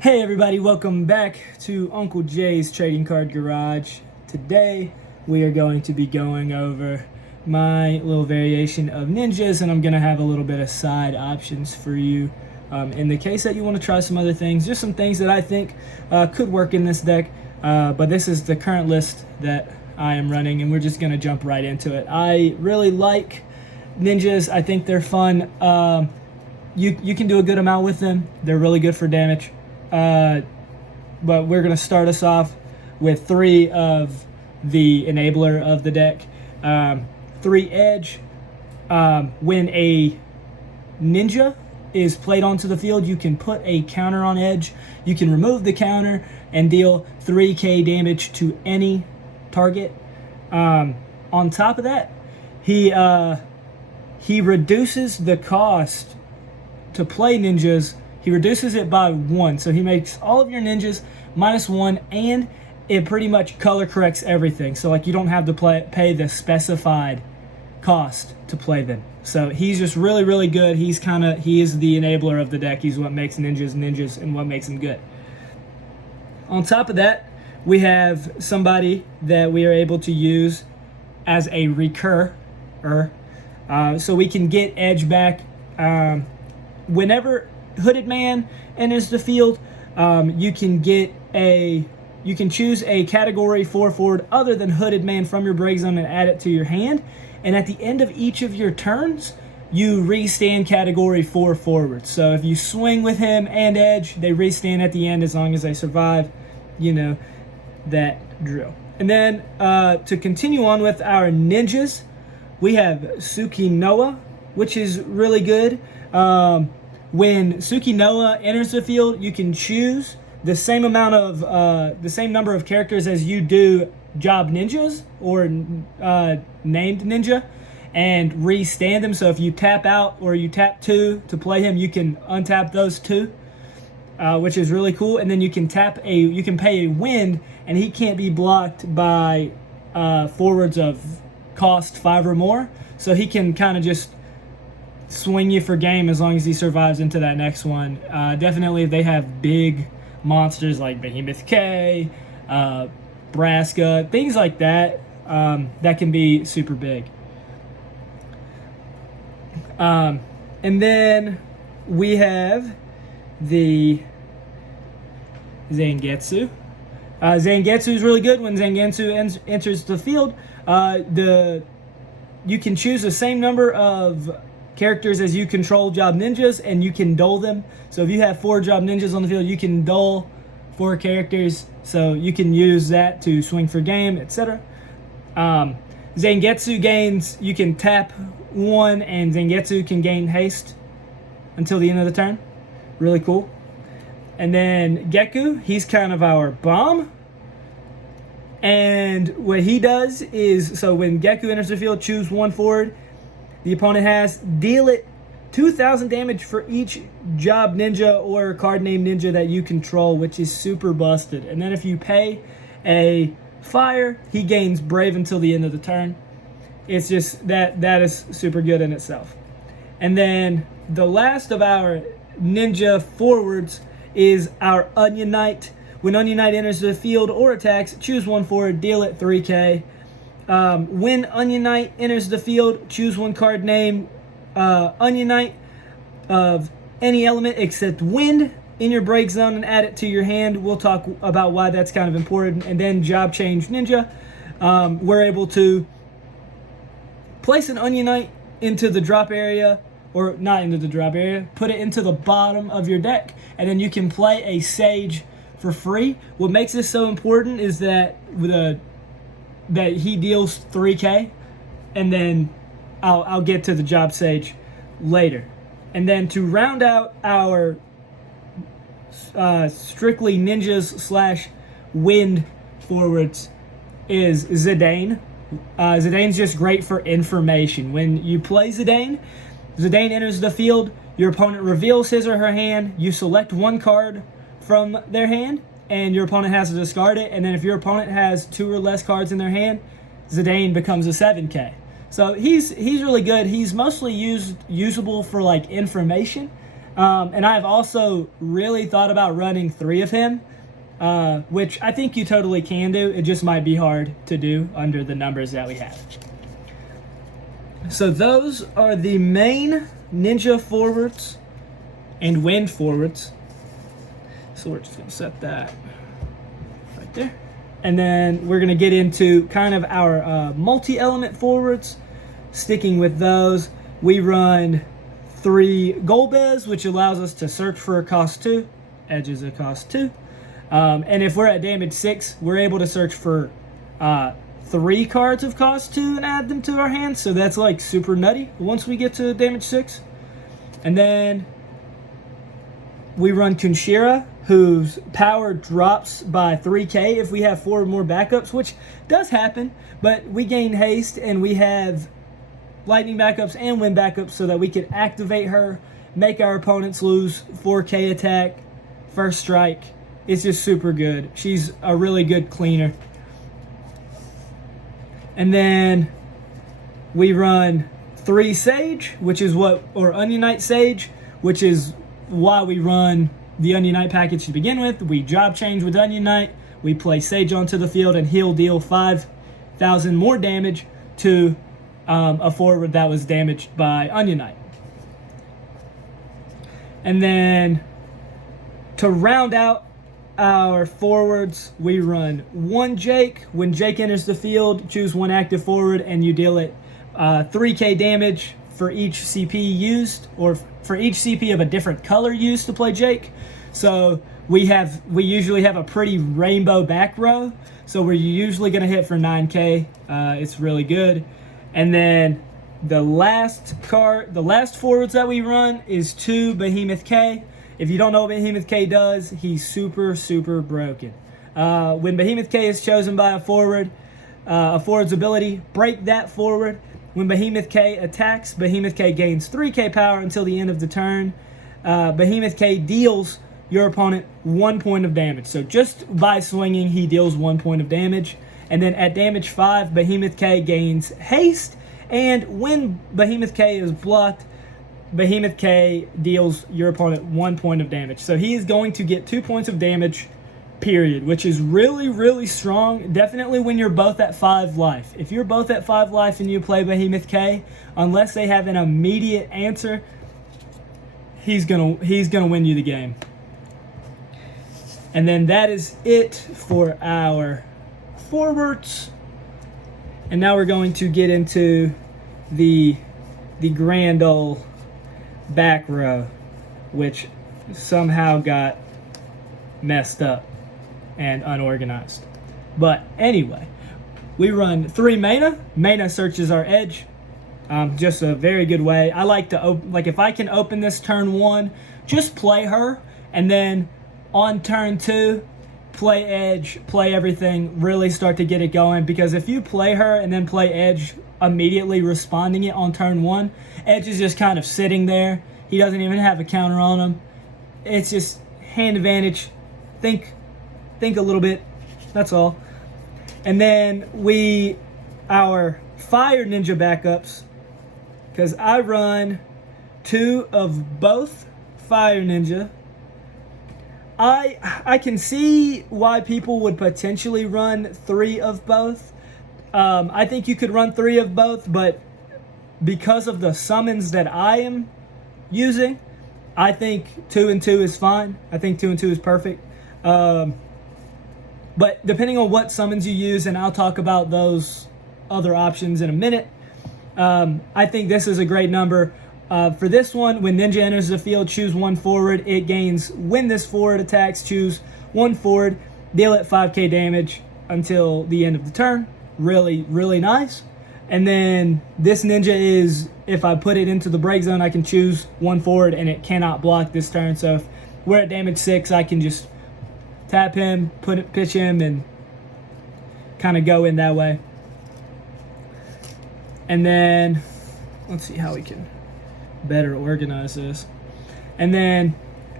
Hey everybody, welcome back to Uncle Jay's Trading Card Garage. Today we are going to be going over my little variation of ninjas, and I'm going to have a little bit of side options for you in the case that you want to try some other things. Just some things that I think could work in this deck, but this is the current list that I am running, and we're just going to jump right into it. I really like ninjas. I think they're fun. You can do a good amount with them. They're really good for damage. But we're going to start us off with 3 of the enabler of the deck. 3 edge. When a ninja is played onto the field, you can put a counter on edge. You can remove the counter and deal 3k damage to any target. On top of that, he reduces the cost to play ninjas. He reduces it by 1, so he makes all of your ninjas -1, and it pretty much color corrects everything. So like you don't have to pay the specified cost to play them. So he's just really, really good. He is the enabler of the deck. He's what makes ninjas and what makes them good. On top of that, we have somebody that we are able to use as a recurrer, so we can get edge back whenever Hooded Man enters the field. You can choose a category 4 forward other than Hooded Man from your break zone and add it to your hand. And at the end of each of your turns, you restand category 4 forward. So if you swing with him and edge, they restand at the end as long as they survive. You know that drill. And then to continue on with our ninjas, we have Tsukinoa, which is really good. When Tsukinoa enters the field, you can choose the same number of characters as you do job ninjas or named ninja, and restand them. So if you tap out or you tap 2 to play him, you can untap those 2, which is really cool. And then you can pay a wind, and he can't be blocked by forwards of cost 5 or more. So he can kind of just swing you for game as long as he survives into that next one. Definitely if they have big monsters like Behemoth K, Braska, things like that, that can be super big. And then we have the Zangetsu. Zangetsu is really good. When Zangetsu enters the field, you can choose the same number of characters as you control job ninjas, and you can dole them. So if you have 4 job ninjas on the field, you can dole 4 characters, so you can use that to swing for game, etc. Zangetsu gains, you can tap 1 and Zangetsu can gain haste until the end of the turn. Really cool. And then Geku, he's kind of our bomb. And what he does is, so when Geku enters the field, choose 1 forward the opponent has, deal it 2,000 damage for each job ninja or card name ninja that you control, which is super busted. And then if you pay a fire, he gains brave until the end of the turn. It's just that is super good in itself. And then the last of our ninja forwards is our Onion Knight. When Onion Knight enters the field or attacks, choose 1 forward, deal it 3k. When Onion Knight enters the field, choose 1 card name Onion Knight of any element except wind in your break zone and add it to your hand. We'll talk about why that's kind of important. And then Job Change Ninja, we're able to place an Onion Knight into the drop area, or not into the drop area, put it into the bottom of your deck, and then you can play a Sage for free. What makes this so important is that that he deals 3k, and then I'll get to the Job Sage later. And then to round out our strictly ninjas / wind forwards is Zidane. Zidane's just great for information. When you play Zidane enters the field, your opponent reveals his or her hand, you select 1 card from their hand, and your opponent has to discard it. And then if your opponent has 2 or less cards in their hand, Zidane becomes a 7k. So he's really good. He's mostly usable for like information, And I've also really thought about running 3 of him, which I think you totally can do. It just might be hard to do under the numbers that we have. So those are the main ninja forwards and wind forwards. So we're just going to set that right there. And then we're going to get into kind of our multi-element forwards. Sticking with those, we run 3 Golbez, which allows us to search for a cost 2. Edge is a cost 2. And if we're at damage 6, we're able to search for 3 cards of cost 2 and add them to our hand. So that's like super nutty once we get to damage 6. And then we run Kunshira, whose power drops by 3k if we have 4 or more backups, which does happen, but we gain haste and we have lightning backups and wind backups so that we can activate her, make our opponents lose 4k attack, first strike. It's just super good. She's a really good cleaner. And then we run 3 Sage, which is Unionite Sage, which is why we run the Onion Knight package to begin with. We job change with Onion Knight, we play Sage onto the field, and he'll deal 5,000 more damage to a forward that was damaged by Onion Knight. And then to round out our forwards, we run 1 Jake. When Jake enters the field, choose 1 active forward, and you deal it 3k damage for each CP used, or for each CP of a different color used to play Jake. So we usually have a pretty rainbow back row, so we're usually going to hit for 9k. It's really good. And then the last forwards that we run is 2 Behemoth K. If you don't know what Behemoth K does, he's super, super broken. When Behemoth K is chosen by a forward's ability, break that forward. When Behemoth K attacks, Behemoth K gains 3k power until the end of the turn. Behemoth K deals your opponent 1 point of damage. So just by swinging, he deals 1 point of damage. And then at damage 5, Behemoth K gains haste. And when Behemoth K is blocked, Behemoth K deals your opponent 1 point of damage. So he is going to get 2 points of damage, period, which is really, really strong. Definitely when you're both at 5 life. If you're both at 5 life and you play Behemoth K, unless they have an immediate answer, he's gonna win you the game. And then that is it for our forwards. And now we're going to get into the grand old back row, which somehow got messed up and unorganized. But anyway, we run 3 Mana. Mana searches our edge. Just a very good way. I like to if I can open this turn 1, just play her, and then on turn 2, play edge, play everything, really start to get it going. Because if you play her and then play edge, immediately responding it on turn 1, edge is just kind of sitting there. He doesn't even have a counter on him. It's just hand advantage. Think a little bit. That's all. And then our fire ninja backups, because I run 2 of both fire ninja. I can see why people would potentially run 3 of both. I think you could run 3 of both, but because of the summons that I am using, I think 2 and 2 is fine. I think 2 and 2 is perfect. But depending on what summons you use, and I'll talk about those other options in a minute, I think this is a great number. For this one, when Ninja enters the field, choose 1 forward. It gains, when this forward attacks, choose 1 forward, deal it 5k damage until the end of the turn. Really, really nice. And then this ninja is, if I put it into the break zone, I can choose 1 forward and it cannot block this turn. So if we're at damage 6, I can just tap him, pitch him, and kind of go in that way. And then, let's see how we can better organize this. And then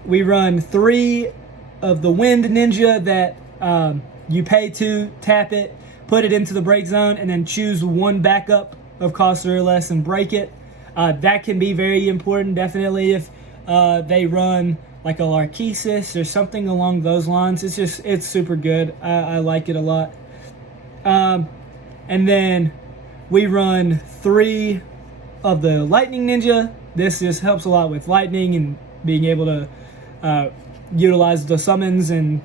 we run 3 of the wind ninja that you pay to, tap it, put it into the break zone, and then choose 1 backup of cost 3 or less and break it. That can be very important, definitely, if they run like a Larkesis or something along those lines. It's super good. I like it a lot. And then we run 3 of the Lightning Ninja. This just helps a lot with lightning and being able to utilize the summons and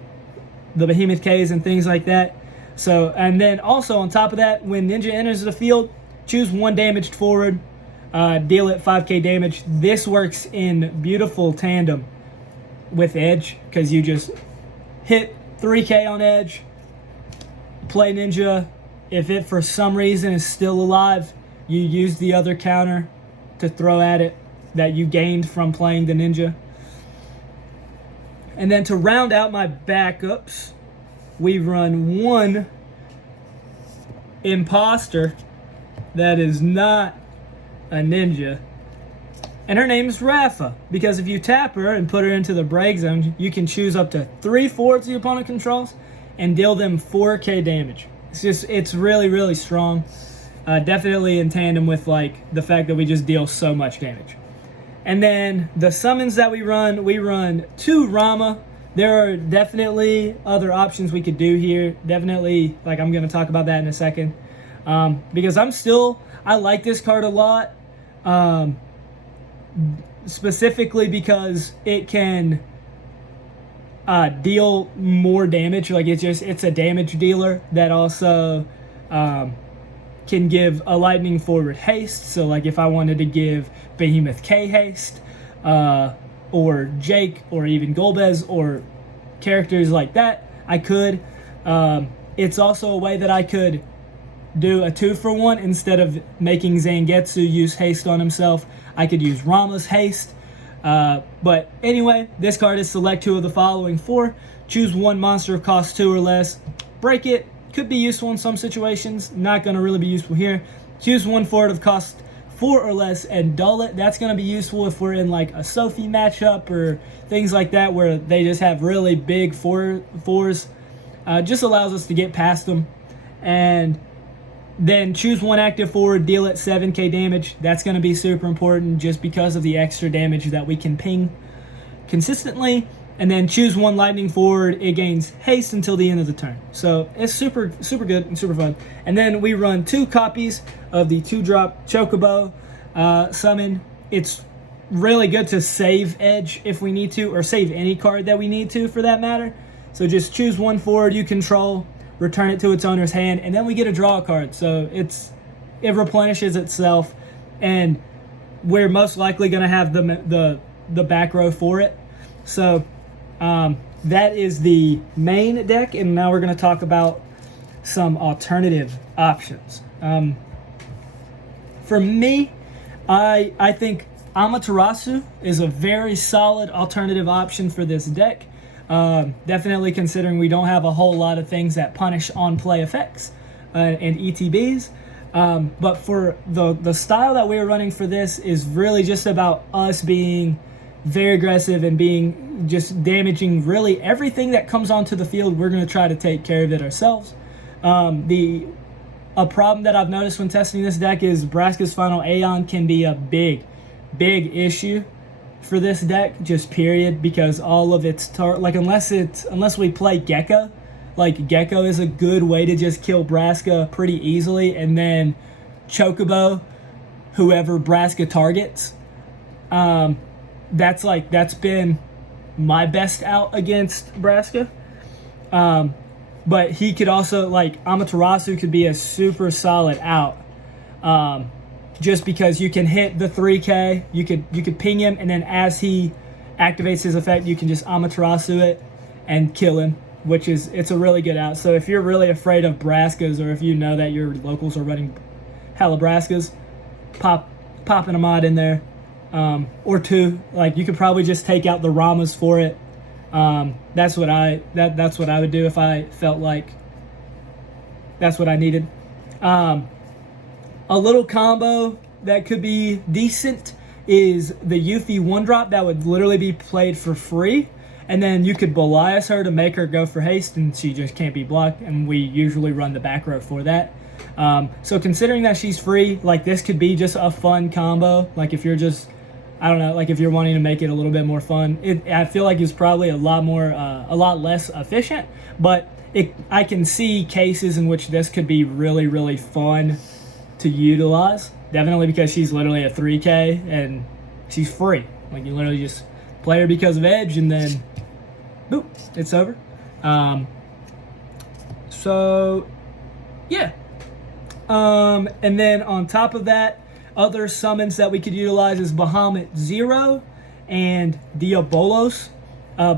the Behemoth Ks and things like that. So, and then also on top of that, when Ninja enters the field, choose 1 damaged forward, deal it 5k damage. This works in beautiful tandem with Edge, because you just hit 3k on Edge, play Ninja. If it for some reason is still alive, you use the other counter to throw at it that you gained from playing the Ninja. And then to round out my backups, we run 1 Imposter that is not a Ninja. And her name is Rafa, because if you tap her and put her into the break zone, you can choose up to 3 forwards the opponent controls and deal them 4k damage. It's really, really strong. Definitely in tandem with like the fact that we just deal so much damage. And then the summons that we run 2 Rama. There are definitely other options we could do here. Definitely, like I'm going to talk about that in a second. Because I like this card a lot. Specifically because it can deal more damage. Like it's a damage dealer that also can give a lightning forward haste. So like if I wanted to give Behemoth K haste, or Jake, or even Golbez, or characters like that, I could. It's also a way that I could do a 2-for-1 instead of making Zangetsu use haste on himself. I could use Rama's haste. But anyway, this card is select 2 of the following 4. Choose 1 monster of cost 2 or less. Break it. Could be useful in some situations. Not going to really be useful here. Choose 1 forward of cost 4 or less and dull it. That's going to be useful if we're in like a Sophie matchup or things like that where they just have really big fours. Just allows us to get past them. And then choose 1 active forward, deal it 7k damage. That's going to be super important just because of the extra damage that we can ping consistently. And then choose 1 lightning forward. It gains haste until the end of the turn. So it's super, super good and super fun. And then we run 2 copies of the 2-drop Chocobo summon. It's really good to save Edge if we need to, or save any card that we need to for that matter. So just choose 1 forward you control, return it to its owner's hand, and then we get a draw card. So it replenishes itself, and we're most likely going to have the back row for it. So that is the main deck, and now we're going to talk about some alternative options. For me, I think Amaterasu is a very solid alternative option for this deck. Definitely considering we don't have a whole lot of things that punish on-play effects and ETBs. But for the style that we're running for this is really just about us being very aggressive and being just damaging really everything that comes onto the field. We're going to try to take care of it ourselves. A problem that I've noticed when testing this deck is Braska's Final Aeon can be a big issue for this deck, just period, because all of its unless we play Gecko, like Gecko is a good way to just kill Braska pretty easily, and then Chocobo whoever Braska targets. That's been my best out against Braska. But he could also, like, Amaterasu could be a super solid out. Just because you can hit the 3K, you could ping him, and then as he activates his effect, you can just Amaterasu it and kill him, it's a really good out. So if you're really afraid of Braskas, or if you know that your locals are running hella Braskas, popping a mod in there, or 2. Like, you could probably just take out the Ramas for it. That's what I would do if I felt like that's what I needed. A little combo that could be decent is the Yuffie 1-drop that would literally be played for free, and then you could Belias her to make her go for haste, and she just can't be blocked, and we usually run the back row for that. So considering that she's free, like, this could be just a fun combo. Like, if you're just I don't know, like if you're wanting to make it a little bit more fun, I feel like it's probably a lot less efficient, but I can see cases in which this could be really, really fun to utilize. Definitely because she's literally a 3K and she's free. Like you literally just play her because of edge and then boop, it's over. So yeah. And then on top of that, other summons that we could utilize is Bahamut Zero and Diabolos.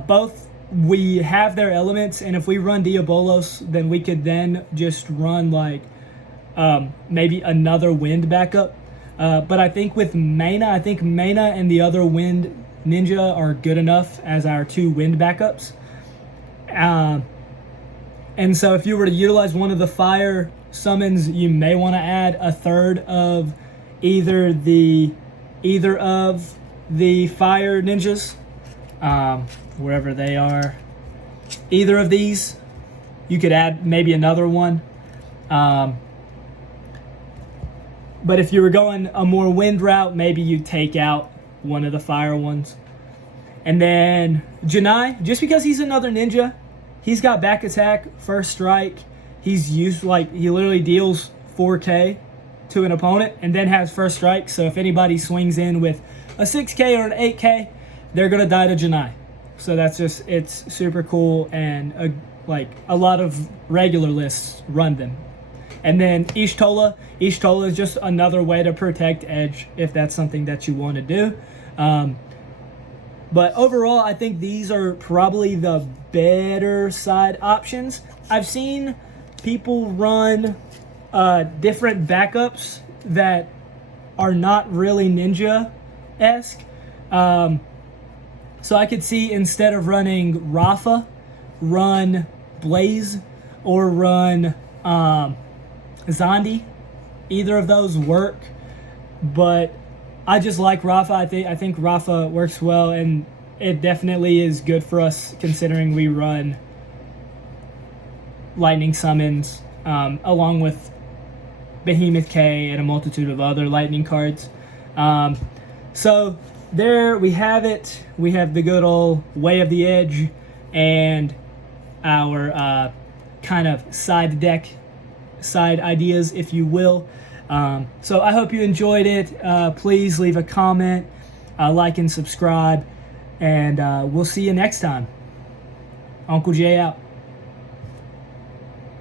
Both we have their elements, and if we run Diabolos, then we could then just run like maybe another wind backup. But I think with Mana, and the other wind ninja are good enough as our 2 wind backups. And so if you were to utilize one of the fire summons, you may want to add a third of either of the fire ninjas, wherever they are. Either of these, you could add maybe another one. But if you were going a more wind route, maybe you take out one of the fire ones. And then Janai, just because he's another ninja, he's got back attack, first strike. He's used, like, he literally deals 4K to an opponent and then has first strike. So if anybody swings in with a 6K or an 8K, they're going to die to Janai. So that's just, it's super cool, and a lot of regular lists run them. And then Ishtola is just another way to protect edge if that's something that you want to do. But overall, I think these are probably the better side options. I've seen people run different backups that are not really ninja-esque. So I could see, instead of running Rafa, run Blaze or run Zandi. Either of those work, but I just like Rafa. I think Rafa works well, and it definitely is good for us considering we run lightning summons along with Behemoth K and a multitude of other lightning cards. So there we have it. We have the good old Way of the Edge and our kind of side ideas, if you will. So I hope you enjoyed it. Please leave a comment, like and subscribe, and we'll see you next time. Uncle J out.